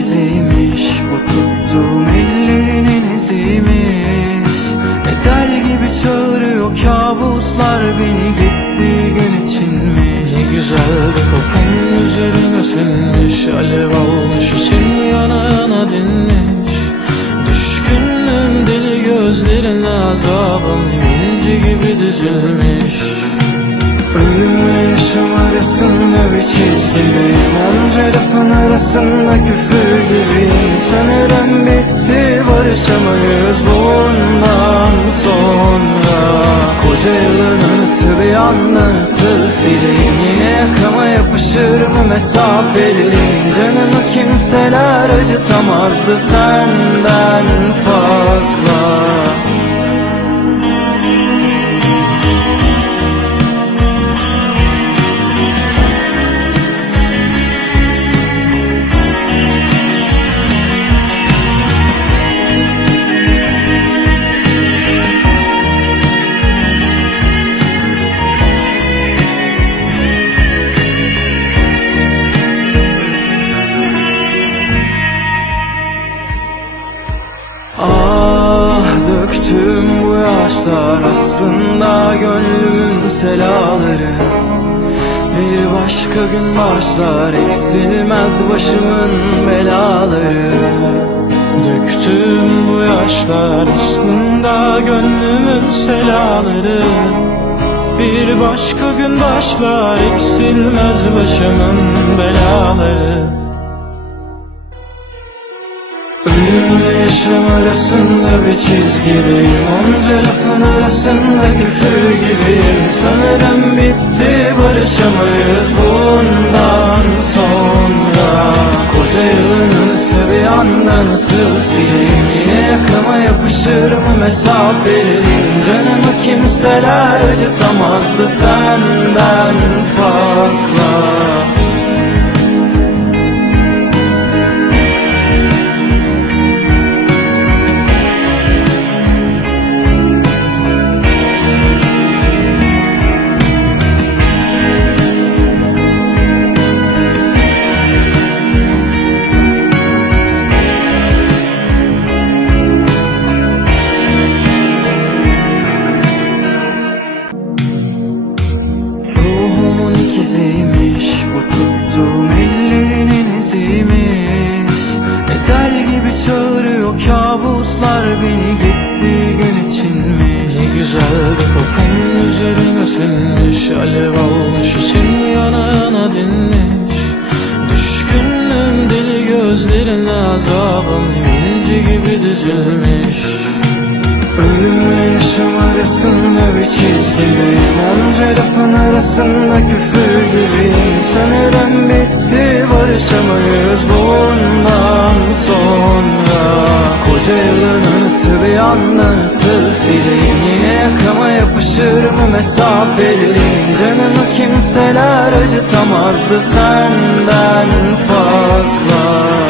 iziymiş Bu tuttuğum ellerinin iziymiş. Ecel gibi çağırıyor kabuslar beni gittiği gün içinmiş. Ne güzel bir kokun üzerine sinmiş Alev almış için yana yana dinmiş. Düşkünlüğüm deli gözlerinde azabım inci gibi dizilmiş. Ölümle yaşam arasında bir çizgideyim Onca lafın arasında küfür Sanırım bitti barışamayız bundan sonra. Koca yılın anısı bir anda sileyim Yine yakama yapışır mı mesafeliyim Canımı kimseler acıtamazdı senden fazla yaşlar aslında gönlümün selaları. Bir başka gün başlar eksilmez başımın belaları. Döktüm bu yaşlar aslında gönlümün selaları. Bir başka gün başlar eksilmez başımın belaları yaşam arasında bir çizgideyim Onca lafın arasında küfür gibiyim. Sanırım bitti barışamayız bundan sonra. Koca yılın anısı bir anda nasıl sileyim? Yine yakama yapışır mı mesafeliyim Canımı kimseler acıtamazdı Beni gittiği gün içinmiş. Ne güzel bir kokun üzerine sinmiş. Alev almış için yana yana dinmiş. Düşkünlüğüm deli gözlerine azabım inci gibi düzülmüş Ölümle yaşam arasında bir çizgideyim Onca lafın arasında küfür gibiyim. Sanırım bitti barışamayız. Bundan sonra Anısı bir anda nasıl sileyim Yine yakama yapışır mı mesafeliyim Canımı kimseler acıtamazdı senden fazla